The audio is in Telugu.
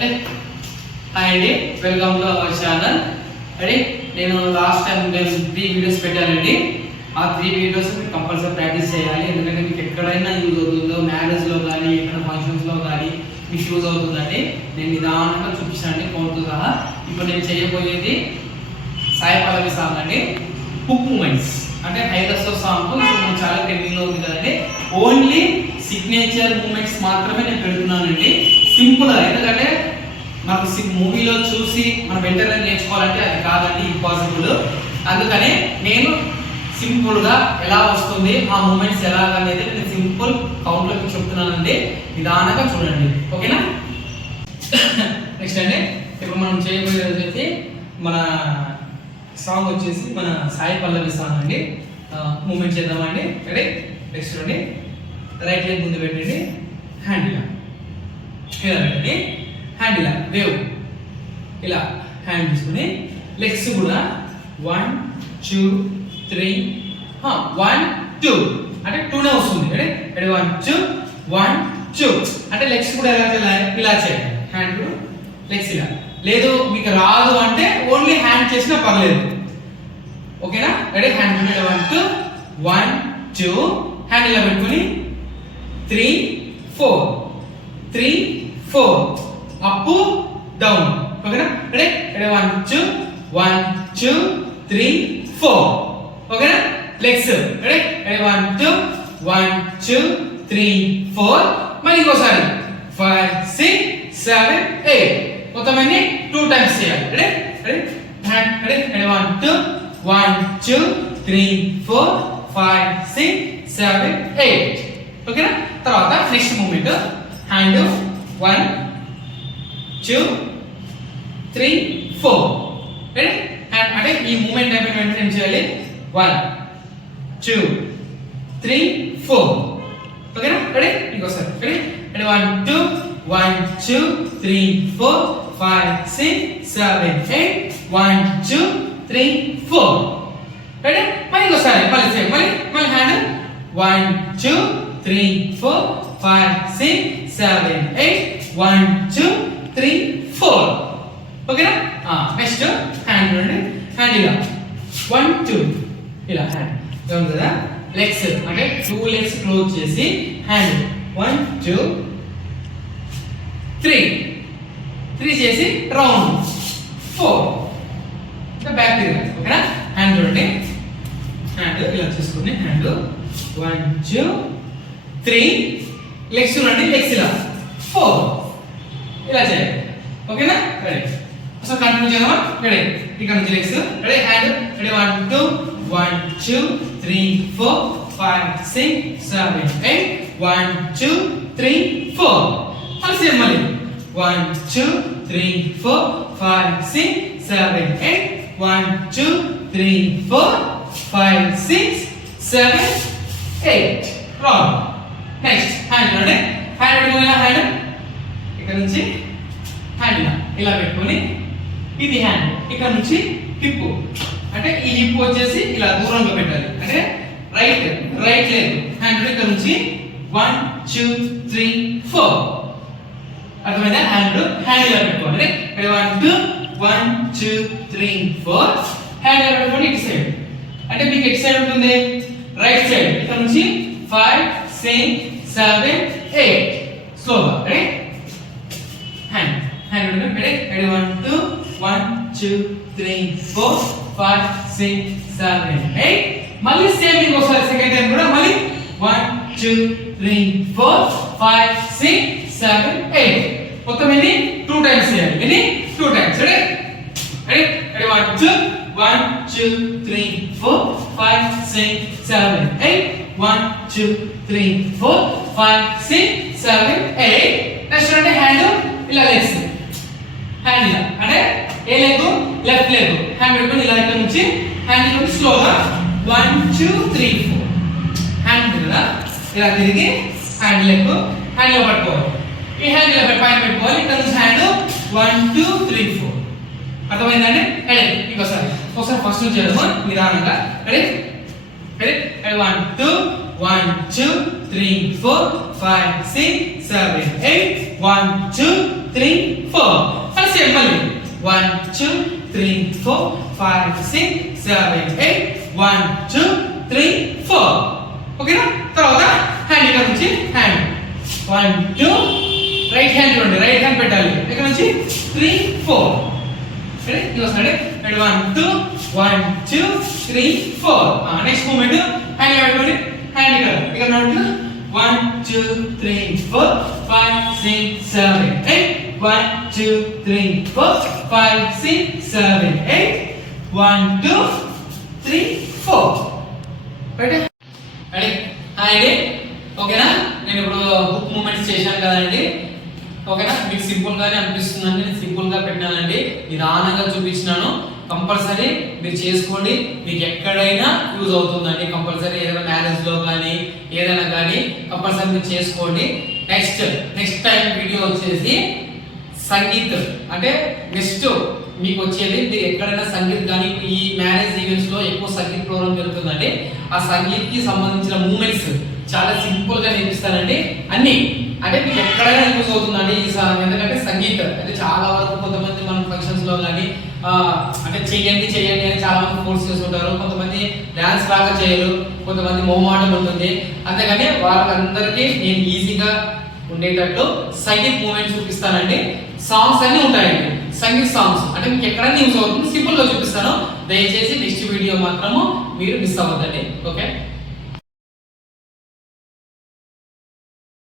రెడీ హాయ్ అండి, welcome to our channel. Ready నేను లాస్ట్ టైం నేను 3 వీడియోస్ పెట్టానండి. ఆ 3 వీడియోస్ మీరు కంపల్సరీ ప్రాక్టీస్ చేయాలి. ఎందుకంటే మీకు ఎక్కడైనా యూజ్ అవుతుందో, మ్యారేజ్లో కానీ ఎక్కడ ఫంక్షన్స్లో కానీ మీకు యూజ్ అవుతుందండి. నేను నిదానంగా చూపిస్తానండి కోడ్తో సహా. ఇప్పుడు నేను చేయబోయేది సాయి పల్లవి సాంగ్ అండి, హుక్ మూమెంట్స్ అంటే హైరస్తో సాంగ్. ఇప్పుడు మనం చాలా ట్రెండింగ్లో ఉంది కదండి. ఓన్లీ సిగ్నేచర్ మూమెంట్స్ మాత్రమే నేను పెడుతున్నానండి, సింపుల్గా. ఎందుకంటే మనకు మూవీలో చూసి మనం వెంటనే నేర్చుకోవాలంటే అది కాదండి, ఇంపాసిబుల్. అందుకనే నేను సింపుల్గా ఎలా వస్తుంది ఆ మూమెంట్స్ ఎలాగనేది నేను సింపుల్ కౌంట్లోకి చెప్తున్నానండి. నిదానంగా చూడండి, ఓకేనా? నెక్స్ట్ అండి, ఇప్పుడు మనం చేయబోయేది అయితే మన సాంగ్ వచ్చేసి మన సాయి పల్లవి సాంగ్ అండి. మూమెంట్ చేద్దామండి. రెడీ? నెక్స్ట్ అండి, రైట్ లెగ్ ముందు పెట్టండి, హ్యాండ్ ఇలా పెట్టండి, హ్యాండ్ ఇలా వేవ్ ఇలా హ్యాండ్ తీసుకుని లెగ్స్ కూడా 1 2 3 1 2 అంటే 2నే వస్తుంది. రెడీ? 1 2 1 2 అంటే లెగ్స్ కూడా ఇలా చేయండి. హ్యాండ్ లెగ్స్ ఇలా. లేదు మీకు రాదు అంటే ఓన్లీ హ్యాండ్ చేసినా పర్లేదు, ఓకేనా? రెడీ? హ్యాండ్ 1 2 1 2 హ్యాండ్ ఇలా పెట్టుకుని 3 4 3 4 అప్ డౌన్, ఓకేనా? రెడీ? 1 2 1 2 3 4, ఓకేనా? Legs ready? 1 2 1 2 3 4 మళ్ళీ ఇంకోసారి 5 6 7 8 మొత్తం అన్ని 2 టైమ్స్ చేయాలి. రెడీ? రెడీ? Hand ready? 1 2 1 2 3 4 5 6 7 8, ఓకేనా? తర్వాత నెక్స్ట్ మూమెంట్ హ్యాండ్ 1 2 3 4. రెడీ? హ్యాండ్ అంటే ఈ మూమెంట్ అయిపోయిన వెంటనే ఏం చేయాలి? 1 2 3 4, ఓకేనా? రెడీ? ఇంకోసారి రెడీ? 1 2 1 2 3 4 5 6 7 8 1 2 3 4. రెడీ? మళ్ళీ ఇంకోసారి మళ్ళీ హ్యాండ్ 1 2 3 4 5 6 7 8 1 2 3 4, ఓకేనా? నెక్స్ట్ హ్యాండ్ చూడండి. హ్యాండ్ ఇలా 1 2 ఇలా హ్యాండ్ ఉంది కదా. లెగ్స్ అంటే 2 లెగ్స్ క్లోజ్ చేసి హ్యాండ్ 1 2 3 చేసి రౌండ్ 4 బ్యాక్ తిరగాలి, ఓకేనా? హ్యాండ్ చూడండి. హ్యాండ్ ఇలా తీసుకుని హ్యాండ్ 1 2 3 లెగ్స్ చూడండి. లెగ్స్ ఇలా 4 ఇలా చేయాలి, ఓకేనా? రెడీ? సో కంటిన్యూ చేద్దామా? రెడీ? ఇక్కడ నుంచి legs ready? Hand ready? 1 2 1 2 3 4 5 6 7 8 1 2 3 4 same మళ్ళీ 1 2 3 4 5 6 7 8 1 2 3 4 5 6 7 8 రౌండ్. నెక్స్ట్ హ్యాండ్ చూడండి. హ్యాండ్ పెట్టుకుని హ్యాండ్ ఇక్కడ నుంచి హ్యాండ్ ఇలా పెట్టుకొని ఇది హ్యాండ్ ఇక్కడ నుంచి హిప్ అంటే ఈ హిప్ వచ్చేసి ఇలా దూరంగా పెట్టాలి. అంటే రైట్ లేదు హ్యాండ్ ఇక్కడ నుంచి 1 2 3 4, అర్థమైందా? హ్యాండ్ ఇలా పెట్టుకోండి. 1 2 1 2 3 4 హ్యాండ్ ఇలా పెట్టుకోండి. ఇటు సైడ్ అంటే మీకు ఎటు సైడ్ ఉంటుంది? Right side. ఇక్కడ నుంచి 5 6 7 8 స్లోగా. రెడీ? Hand ready? 1 2 1 2 3 4 5 6 7 8 మళ్ళీ సేమ్ ఇంకోసారి సెకండ్ టైం కూడా మళ్ళీ 1 2 3 4 5 6 7 8 మొత్తం ఎన్ని 2 టైమ్స్ చేయాలి. ఎన్ని 2 టైమ్స్. రెడీ? 1 2 1 2 3 4 5 6 7 8 1 2 3 4 5 6 7 8. నెక్స్ట్ అంటే హ్యాండ్ ఇలా లెగ్స్ హ్యాండ్ ఇలా అంటే ఏ లెగ్? Left leg. హ్యాండ్ పెట్టుకొని ఇలా ఇక్కడ నుంచి హ్యాండ్ ఇక్కడ స్లోగా 1 2 3 4 హ్యాండ్ కదా ఇలా తిరిగి హ్యాండ్ లెగ్ హ్యాండ్ లో పట్టుకోవాలి. ఈ హ్యాండ్ ఇలా పైన పెట్టుకోవాలి. ఇక్కడ నుంచి హ్యాండ్ 1 2 3 4, అర్థమైందండి? రెడీ? ఇంకోసారి ఫస్ట్ నుంచి చేద్దాము నిదానంగా. రెడీ? 1 2 1 2 3 4 5 6 7 8 1 2 3 4 ఫస్ట్ సేమ్ మళ్ళీ 1 2 3 4 5 6 7 8 1 2 3 4 ఓకేనా తర్వాత హ్యాండ్ ఇక్కడ నుంచి హ్యాండ్ 1 2 రైట్ హ్యాండ్ చూడండి రైట్ హ్యాండ్ పెట్టాలి ఇక్కడ నుంచి 3 4 సరే ఇది వస్తాడే 1 2 1 2 3 4 నెక్స్ట్ మూమెంట్ హ్యాండ్ పెట్టుకోండి హ్యాండ్ ఇక్కడ నోట్ 1 2 3 4 5 6 7 8 1 2 3 4 5 6 7 8 1 2 3 4 రైట్ రెడీ హాయ్ ఓకేనా నేను ఇప్పుడు బుక్ మూమెంట్స్ చేశాను కదండి ఓకేనా మీకు సింపుల్ గానే అనిపిస్తుందండి నేను సింపుల్ గా పెట్టానండి నిదానంగా చూపించినాను కంపల్సరీ మీరు చేసుకోండి మీకు ఎక్కడైనా యూజ్ అవుతుందండి కంపల్సరీ ఏదైనా మ్యారేజ్ లో కానీ ఏదైనా కానీ కంపల్సరీ మీరు చేసుకోండి నెక్స్ట్ టైం వీడియో వచ్చేసి సంగీత్ అంటే నెక్స్ట్ మీకు వచ్చేది మీరు ఎక్కడైనా సంగీత్ కానీ ఈ మ్యారేజ్ ఈవెంట్స్ లో ఎక్కువ సంగీత్ ప్రోగ్రామ్ జరుగుతుందండి ఆ సంగీత్ కి సంబంధించిన మూమెంట్స్ చాలా సింపుల్ గా నేర్పిస్తానండి అన్ని అంటే మీకు ఎక్కడైనా యూజ్ అవుతుందండి ఈ ఎందుకంటే సంగీత్ అంటే చాలా వరకు కొంతమంది మన ఫంక్షన్స్ లో కానీ అంటే చెయ్యండి అని చాలా మంది ఫోర్స్ చేస్తుంటారు కొంతమంది డాన్స్ బాగా చేయరు కొంతమంది మొహమాటం ఉంటుంది అంతేగాని వాళ్ళందరికీ నేను ఈజీగా ఉండేటట్టు సంగీత్ మూమెంట్ చూపిస్తానండి సాంగ్స్ అన్ని ఉంటాయండి సంగీత్ సాంగ్స్ అంటే మీకు ఎక్కడైనా యూజ్ అవుతుంది సింపుల్ గా చూపిస్తాను దయచేసి నెక్స్ట్ వీడియో మాత్రము మీరు మిస్ అవ్వద్దండి ఓకే